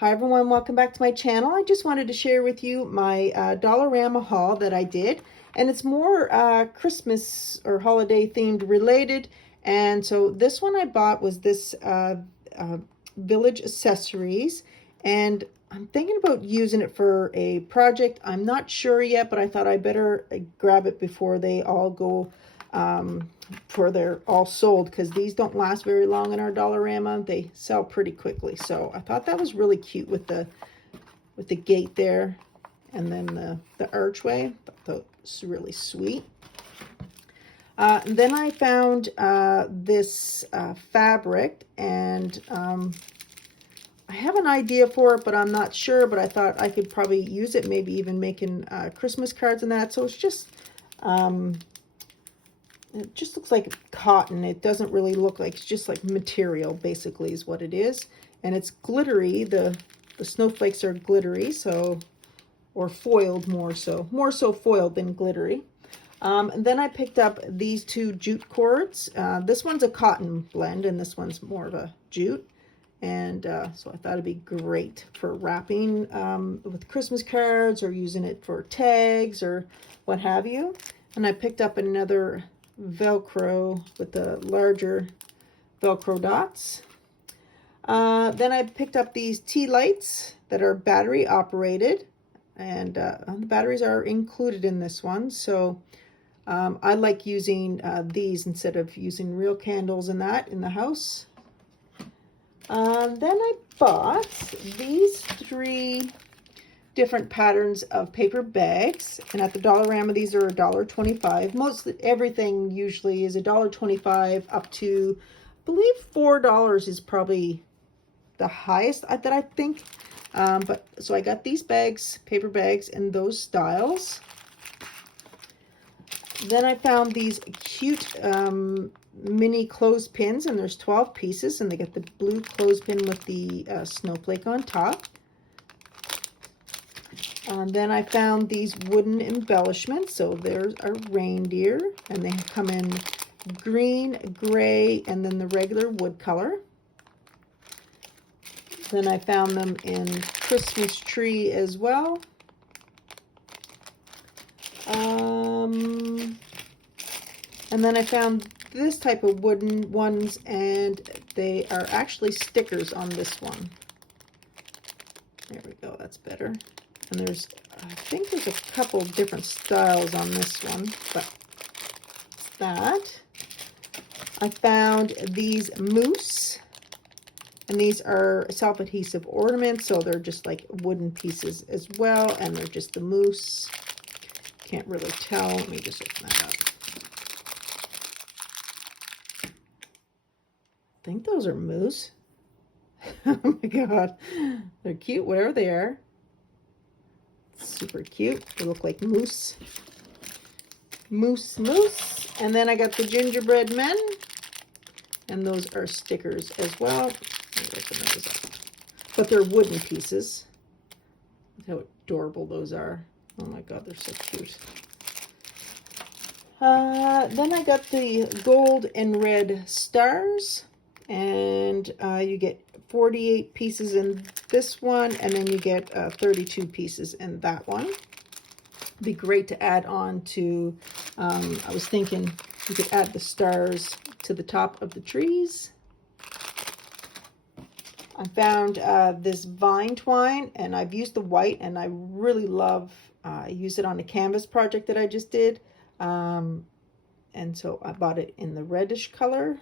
Hi everyone, welcome back to my channel. I just wanted to share with you my Dollarama haul that I did, and it's more Christmas or holiday themed related. And so this one I bought was this village accessories, and I'm thinking about using it for a project. I'm not sure yet, but I thought I better grab it before they all go before they're all sold, because these don't last very long in our Dollarama. They sell pretty quickly. So I thought that was really cute with the gate there, and then the archway. I thought that was really sweet. And then I found this fabric, and I have an idea for it, but I'm not sure. But I thought I could probably use it, maybe even making Christmas cards and that. So it's just it just looks like cotton. It doesn't really look like, it's just like material basically is what it is. And it's glittery. The snowflakes are glittery, so, or foiled more so foiled than glittery. And then I picked up these two jute cords. This one's a cotton blend and this one's more of a jute. And so I thought it'd be great for wrapping with Christmas cards, or using it for tags or what have you. And I picked up another Velcro with the larger Velcro dots. Then I picked up these tea lights that are battery operated, and the batteries are included in this one. So I like using these instead of using real candles and that in the house. Then I bought these three different patterns of paper bags, and at the Dollarama these are $1.25. Mostly everything usually is $1.25 up to, I believe, $4 is probably the highest that I think. But so I got these bags, paper bags, in those styles. Then I found these cute mini clothespins, and there's 12 pieces, and they get the blue clothespin with the snowflake on top. Then I found these wooden embellishments. So there's a reindeer, and they come in green, gray, and then the regular wood color. Then I found them in Christmas tree as well. And then I found this type of wooden ones, and they are actually stickers on this one. There we go, that's better. And there's, I think there's a couple different styles on this one, but that. I found these moose, and these are self-adhesive ornaments, so they're just like wooden pieces as well, and they're just the moose. Can't really tell. Let me just open that up. I think those are moose. Oh my god, they're cute wherever they are. Super cute. They look like moose. Moose. And then I got the gingerbread men, and those are stickers as well. Let me open those up. But they're wooden pieces. Look how adorable those are. Oh my god, they're so cute. Then I got the gold and red stars, and you get 48 pieces in this one, and then you get 32 pieces in that one. Be great to add on to, I was thinking you could add the stars to the top of the trees. I found this vine twine, and I've used the white, and I really love, I used it on a canvas project that I just did. And so I bought it in the reddish color.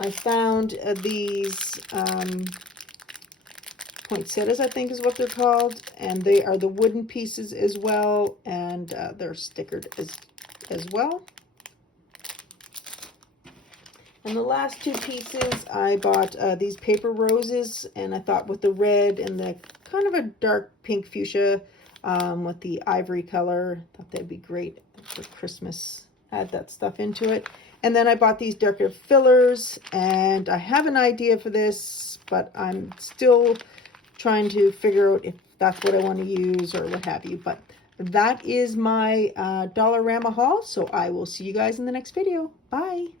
I found these poinsettias, I think is what they're called, and they are the wooden pieces as well, and they're stickered as well. And the last two pieces, I bought these paper roses, and I thought with the red and the kind of a dark pink fuchsia with the ivory color, I thought that'd be great for Christmas. Add that stuff into it. And then I bought these decorative fillers, and I have an idea for this, but I'm still trying to figure out if that's what I want to use or what have you. But that is my Dollarama haul, so I will see you guys in the next video. Bye!